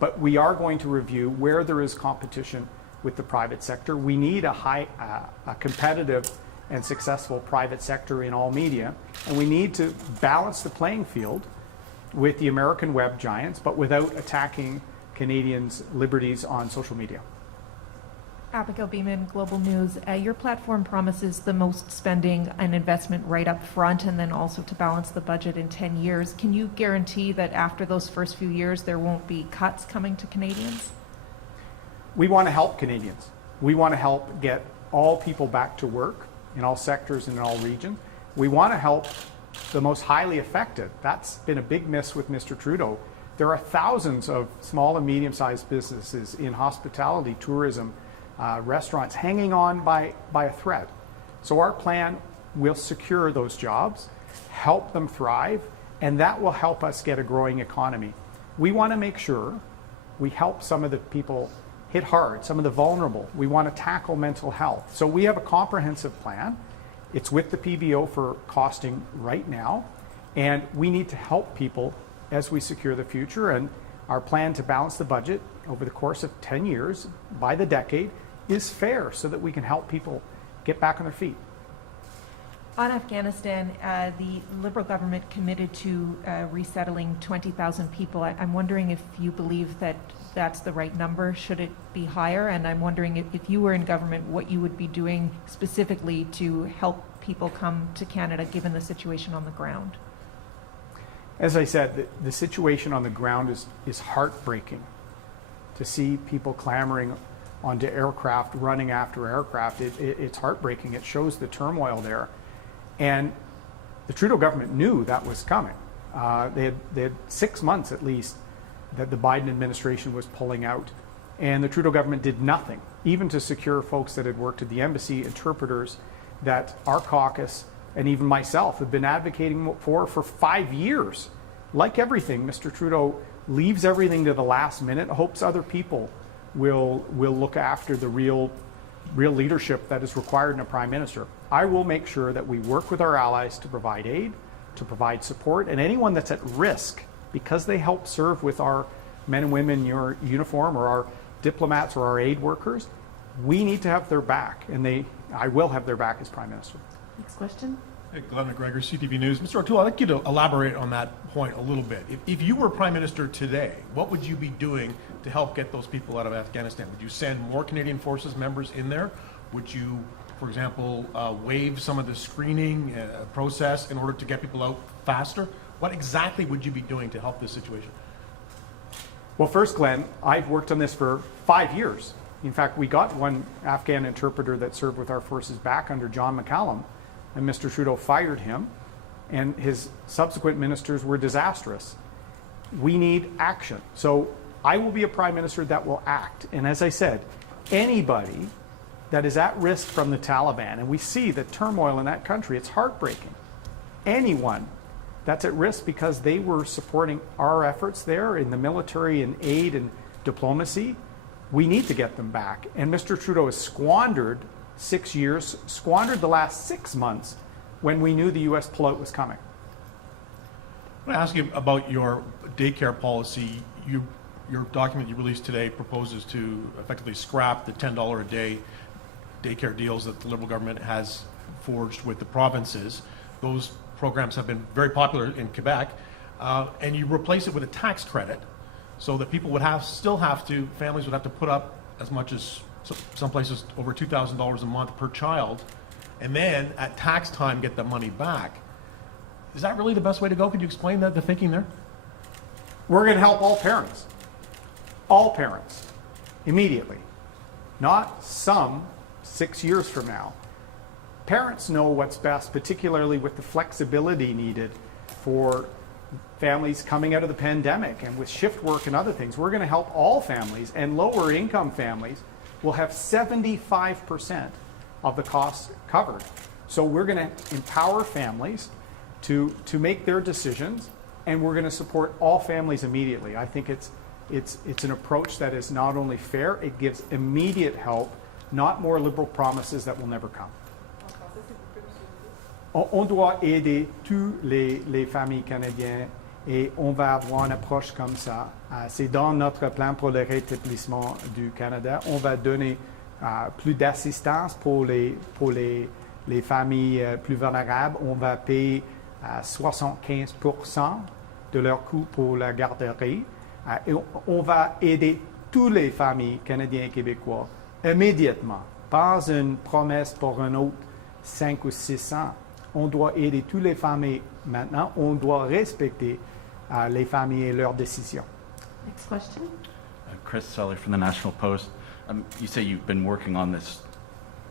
But we are going to review where there is competition with the private sector. We need a competitive and successful private sector in all media, and we need to balance the playing field with the American web giants, but without attacking Canadians' liberties on social media. Abigail Beeman, Global News. Your platform promises the most spending and investment right up front, and then also to balance the budget in 10 years. Can you guarantee that after those first few years there won't be cuts coming to Canadians? We want to help Canadians. We want to help get all people back to work in all sectors and in all regions. We want to help the most highly affected. That's been a big miss with Mr. Trudeau. There are thousands of small and medium-sized businesses in hospitality, tourism, restaurants hanging on by a thread. So our plan will secure those jobs, help them thrive, and that will help us get a growing economy. We want to make sure we help some of the people hit hard, some of the vulnerable. We want to tackle mental health. So we have a comprehensive plan. It's with the PBO for costing right now, and we need to help people as we secure the future. And our plan to balance the budget over the course of 10 years, by the decade, is fair so that we can help people get back on their feet. On Afghanistan, the Liberal government committed to resettling 20,000 people. I'm wondering if you believe that that's the right number. Should it be higher? And I'm wondering if you were in government, what you would be doing specifically to help people come to Canada, given the situation on the ground. As I said, the situation on the ground is heartbreaking. To see people clamoring onto aircraft, running after aircraft, it's heartbreaking. It shows the turmoil there. And the Trudeau government knew that was coming. They had 6 months at least that the Biden administration was pulling out. And the Trudeau government did nothing, even to secure folks that had worked at the embassy, interpreters that our caucus and even myself have been advocating for 5 years. Like everything, Mr. Trudeau leaves everything to the last minute, hopes other people will look after the real leadership that is required in a prime minister. I will make sure that we work with our allies to provide aid, to provide support, and anyone that's at risk because they help serve with our men and women in your uniform, or our diplomats or our aid workers, we need to have their back, and I will have their back as prime minister. Next question. Hey, Glenn McGregor, CTV News. Mr. O'Toole, I'd like you to elaborate on that point a little bit. If you were prime minister today, what would you be doing to help get those people out of Afghanistan? Would you send more Canadian Forces members in there? Would you, for example, waive some of the screening process in order to get people out faster? What exactly would you be doing to help this situation? Well, first, Glenn, I've worked on this for 5 years. In fact, we got one Afghan interpreter that served with our forces back under John McCallum, and Mr. Trudeau fired him, and his subsequent ministers were disastrous. We need action. So I will be a prime minister that will act. And as I said, anybody that is at risk from the Taliban, and we see the turmoil in that country, it's heartbreaking. Anyone that's at risk because they were supporting our efforts there in the military and aid and diplomacy, we need to get them back. And Mr. Trudeau has squandered 6 years, squandered the last 6 months when we knew the U.S. pullout was coming. I want to ask you about your daycare policy. Your document you released today proposes to effectively scrap the $10 a day daycare deals that the Liberal government has forged with the provinces. Those programs have been very popular in Quebec, and you replace it with a tax credit so that people would families would have to put up as much as some places over $2,000 a month per child, and then at tax time get the money back. Is that really the best way to go? Could you explain the thinking there? We're going to help all parents, immediately, not some 6 years from now. Parents know what's best, particularly with the flexibility needed for families coming out of the pandemic and with shift work and other things. We're going to help all families, and lower income families will have 75% of the costs covered. So we're going to empower families to make their decisions, and we're going to support all families immediately. I think it's an approach that is not only fair, it gives immediate help, not more liberal promises that will never come. On doit aider toutes les familles canadiennes et on va avoir une approche comme ça. C'est dans notre plan pour le rétablissement du Canada. On va donner plus d'assistance pour les familles plus vulnérables. On va payer 75% de leur coût pour la garderie. Et on va aider toutes les familles canadiennes et québécoises immédiatement. Pas une promesse pour un autre 5 ou 6 ans. On doit aider toutes les familles maintenant. On doit respecter les familles et leurs décisions. Next question. Chris Seller from the National Post. You say you've been working on this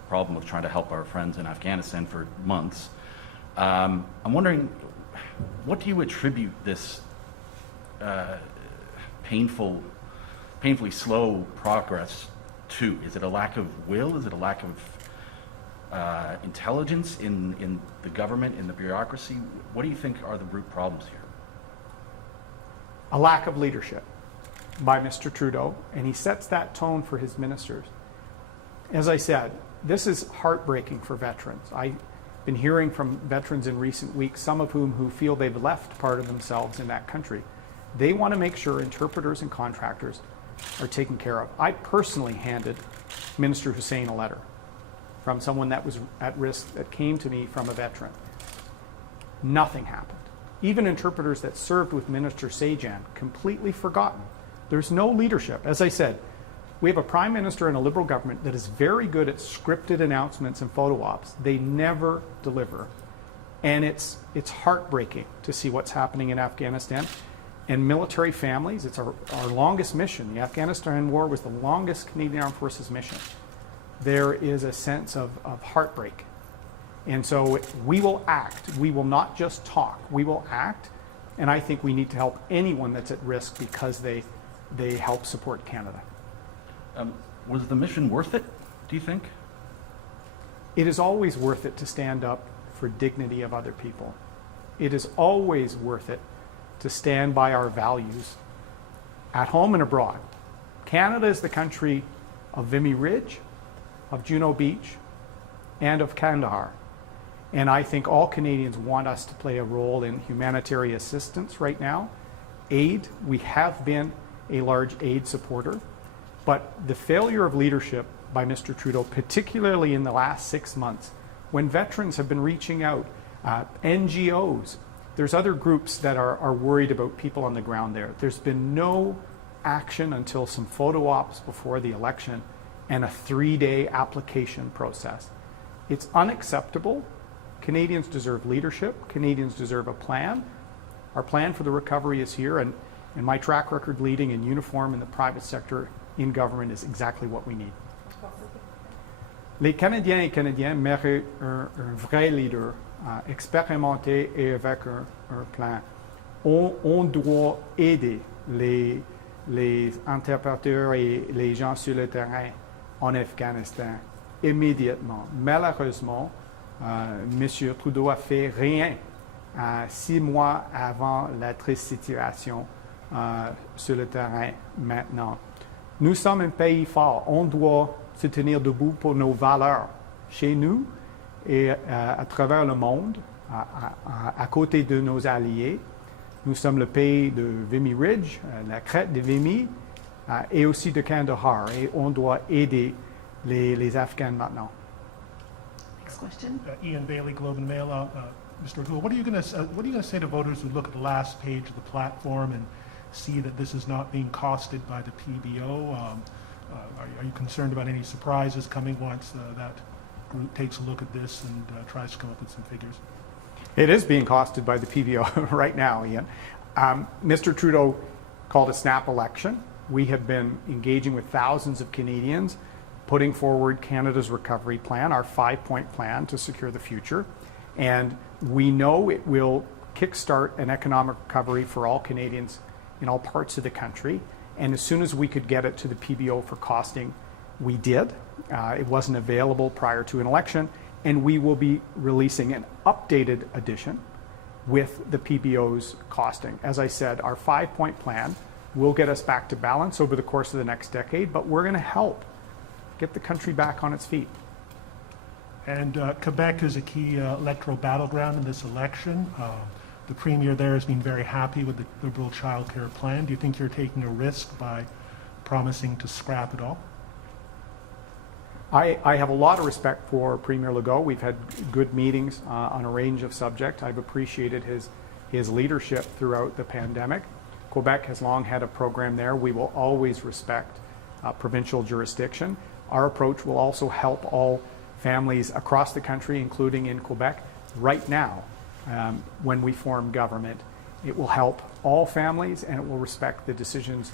problem of trying to help our friends in Afghanistan for months. I'm wondering, what do you attribute this painfully slow progress to? Is it a lack of will? Is it a lack of intelligence in the government, in the bureaucracy? What do you think are the root problems here? A lack of leadership by Mr. Trudeau, and he sets that tone for his ministers. As I said, this is heartbreaking for veterans. I've been hearing from veterans in recent weeks, some of whom who feel they've left part of themselves in that country. They want to make sure interpreters and contractors are taken care of. I personally handed Minister Hussein a letter from someone that was at risk that came to me from a veteran. Nothing happened. Even interpreters that served with Minister Sajan, completely forgotten. There's no leadership. As I said, we have a prime minister and a Liberal government that is very good at scripted announcements and photo ops. They never deliver. And it's heartbreaking to see what's happening in Afghanistan. And military families, it's our longest mission. The Afghanistan war was the longest Canadian Armed Forces mission. There is a sense of heartbreak. And so we will act. We will not just talk. We will act. And I think we need to help anyone that's at risk because they help support Canada. Was the mission worth it, do you think? It is always worth it to stand up for dignity of other people. It is always worth it to stand by our values at home and abroad. Canada is the country of Vimy Ridge, of Juno Beach, and of Kandahar. And I think all Canadians want us to play a role in humanitarian assistance right now. Aid, we have been a large aid supporter, but the failure of leadership by Mr. Trudeau, particularly in the last 6 months, when veterans have been reaching out, NGOs, there's other groups that are worried about people on the ground there. There's been no action until some photo ops before the election and a 3-day application process. It's unacceptable. Canadians deserve leadership. Canadians deserve a plan. Our plan for the recovery is here, and my track record leading in uniform in the private sector in government is exactly what we need. Les Canadiens et Canadiennes méritent un vrai leader, expérimenté et avec un plan. On doit aider les interpréteurs et les gens sur le terrain en Afghanistan immédiatement. Malheureusement, M. Trudeau a fait rien 6 mois avant la triste situation sur le terrain maintenant. Nous sommes un pays fort. On doit se tenir debout pour nos valeurs chez nous et à travers le monde, à côté de nos alliés. Nous sommes le pays de Vimy Ridge, la crête de Vimy, et aussi de Kandahar. Et on doit aider les Afghans maintenant. Next question. Ian Bailey, Globe and Mail. Mr. O'Toole, what are you going to say to voters who look at the last page of the platform and see that this is not being costed by the PBO? Are you concerned about any surprises coming once that group takes a look at this and tries to come up with some figures? It is being costed by the PBO right now, Ian. Mr. Trudeau called a snap election. We have been engaging with thousands of Canadians, putting forward Canada's recovery plan, our 5-point plan to secure the future. And we know it will kickstart an economic recovery for all Canadians in all parts of the country. And as soon as we could get it to the PBO for costing, we did. It wasn't available prior to an election. And we will be releasing an updated edition with the PBO's costing. As I said, our 5-point plan will get us back to balance over the course of the next decade, but we're going to help get the country back on its feet. And Quebec is a key electoral battleground in this election. The Premier there has been very happy with the Liberal childcare plan. Do you think you're taking a risk by promising to scrap it all? I have a lot of respect for Premier Legault. We've had good meetings on a range of subjects. I've appreciated his leadership throughout the pandemic. Quebec has long had a program there. We will always respect provincial jurisdiction. Our approach will also help all families across the country, including in Quebec. Right now, when we form government, it will help all families and it will respect the decisions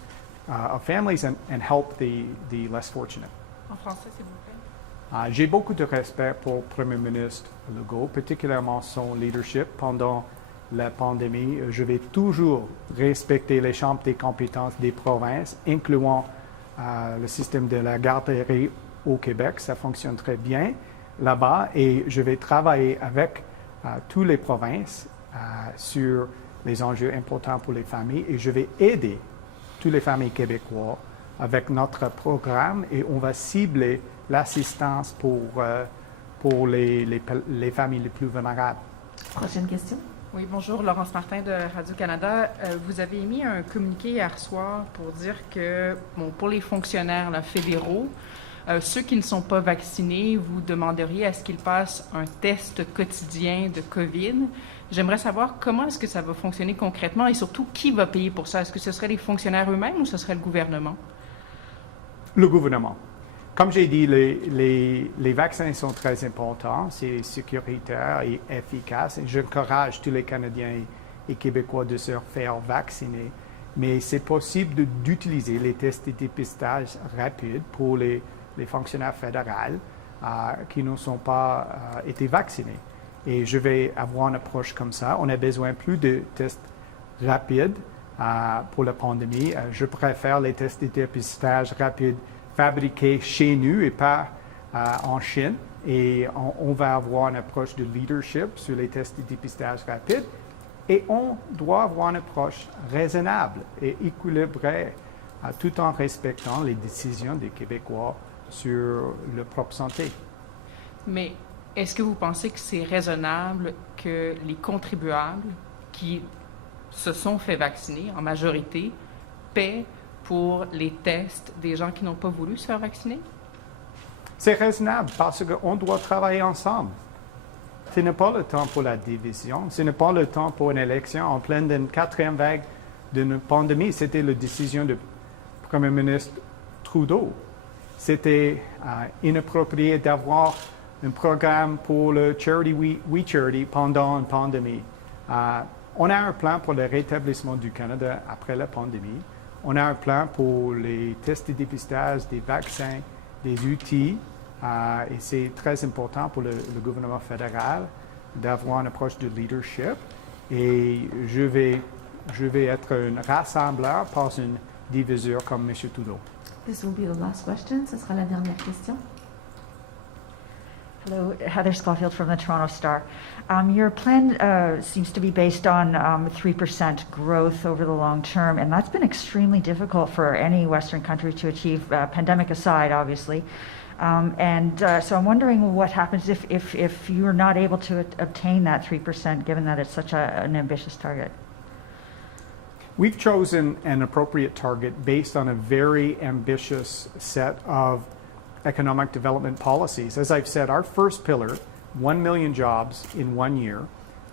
of families and help the less fortunate. En français, s'il vous plaît. J'ai beaucoup de respect pour le Premier ministre Legault, particulièrement son leadership pendant la pandémie. Je vais toujours respecter les champs des compétences des provinces, incluant le système de la garderie au Québec. Ça fonctionne très bien là-bas et je vais travailler avec toutes les provinces sur les enjeux importants pour les familles et je vais aider toutes les familles québécoises avec notre programme et on va cibler l'assistance pour les familles les plus vulnérables. Prochaine question. Oui, bonjour, Laurence Martin de Radio-Canada. Vous avez émis un communiqué hier soir pour dire que, bon, pour les fonctionnaires là, fédéraux, ceux qui ne sont pas vaccinés, vous demanderiez à ce qu'ils passent un test quotidien de COVID. J'aimerais savoir comment est-ce que ça va fonctionner concrètement et surtout qui va payer pour ça. Est-ce que ce seraient les fonctionnaires eux-mêmes ou ce serait le gouvernement? Le gouvernement. Comme j'ai dit, les vaccins sont très importants, c'est sécuritaire et efficace. Et j'encourage tous les Canadiens et Québécois de se faire vacciner. Mais c'est possible d'utiliser les tests de dépistage rapides pour les fonctionnaires fédéraux qui ne sont pas été vaccinés. Et je vais avoir une approche comme ça. On a besoin plus de tests rapides pour la pandémie. Je préfère les tests de dépistage rapides fabriqués chez nous et pas en Chine. Et on va avoir une approche de leadership sur les tests de dépistage rapides. Et on doit avoir une approche raisonnable et équilibrée tout en respectant les décisions des Québécois sur leur propre santé. Mais est-ce que vous pensez que c'est raisonnable que les contribuables qui se sont fait vacciner en majorité paient pour les tests des gens qui n'ont pas voulu se faire vacciner? C'est raisonnable parce qu'on doit travailler ensemble. Ce n'est pas le temps pour la division, ce n'est pas le temps pour une élection en pleine quatrième vague d'une pandémie. C'était la décision du Premier ministre Trudeau. C'était inapproprié d'avoir un programme pour le Charity We Charity pendant une pandémie. On a un plan pour le rétablissement du Canada après la pandémie. On a un plan pour les tests de dépistage, des vaccins, des outils. Et c'est très important pour le gouvernement fédéral d'avoir une approche de leadership. Et je vais être un rassembleur, pas un diviseur comme M. Trudeau. This will be the last question. Ce sera la dernière question. Hello, Heather Schofield from the Toronto Star. Your plan seems to be based on 3% growth over the long term, and that's been extremely difficult for any Western country to achieve, pandemic aside, obviously. So I'm wondering what happens if you're not able to obtain that 3%, given that it's such an ambitious target. We've chosen an appropriate target based on a very ambitious set of economic development policies. As I've said, our first pillar, 1 million jobs in 1 year,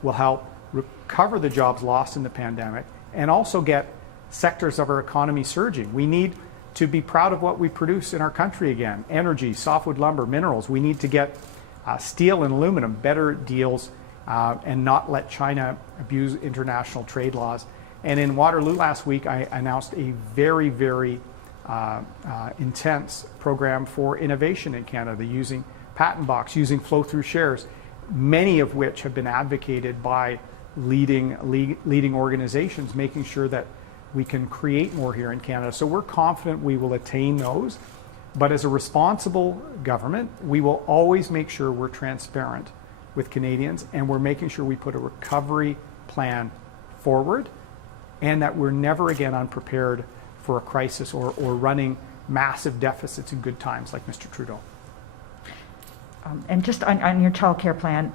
will help recover the jobs lost in the pandemic and also get sectors of our economy surging. We need to be proud of what we produce in our country again. Energy, softwood lumber, minerals. We need to get steel and aluminum better deals and not let China abuse international trade laws. And in Waterloo last week, I announced a very, very intense program for innovation in Canada using Patent Box, using flow-through shares, many of which have been advocated by leading organizations, making sure that we can create more here in Canada. So we're confident we will attain those. But as a responsible government, we will always make sure we're transparent with Canadians and we're making sure we put a recovery plan forward and that we're never again unprepared for a crisis or running massive deficits in good times like Mr. Trudeau. And just on your childcare plan,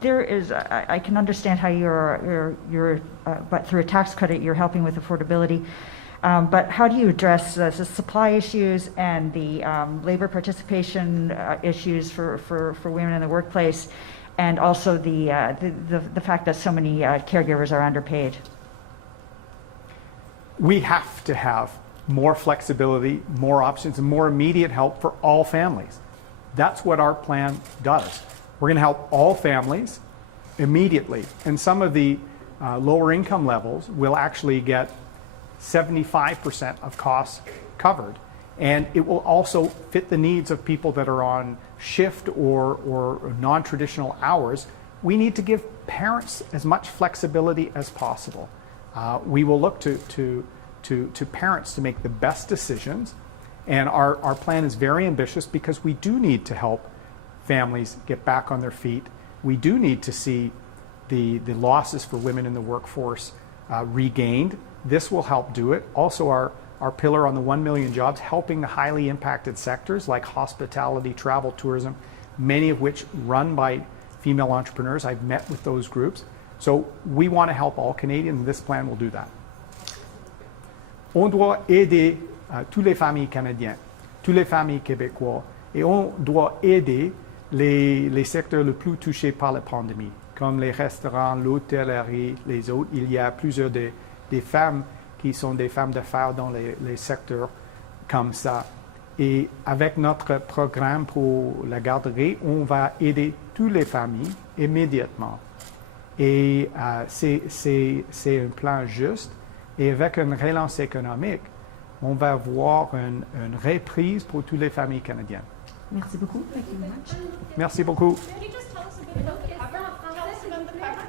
there is, I can understand how but through a tax credit, you're helping with affordability. But how do you address the supply issues and the labor participation issues for women in the workplace, and also the fact that so many caregivers are underpaid? We have to have more flexibility, more options, and more immediate help for all families. That's what our plan does. We're going to help all families immediately. And some of the lower income levels will actually get 75% of costs covered. And it will also fit the needs of people that are on shift or non-traditional hours. We need to give parents as much flexibility as possible. We will look to parents to make the best decisions. And our plan is very ambitious because we do need to help families get back on their feet. We do need to see the losses for women in the workforce regained. This will help do it. Also, our pillar on the 1 million jobs, helping the highly impacted sectors like hospitality, travel, tourism, many of which run by female entrepreneurs. I've met with those groups. So we want to help all Canadians, and this plan will do that. On doit aider toutes les familles canadiennes, toutes les familles québécoises, et on doit aider les secteurs les plus touchés par la pandémie, comme les restaurants, l'hôtellerie, les autres. Il y a plusieurs des femmes qui sont des femmes d'affaires dans les secteurs comme ça. Et avec notre programme pour la garderie, on va aider toutes les familles immédiatement. Et c'est un plan juste. Et avec une relance économique, on va voir une reprise pour toutes les familles canadiennes. Merci beaucoup. Thank you very much. Merci beaucoup. Can you just tell us a bit about the cover? Tell us about the cover.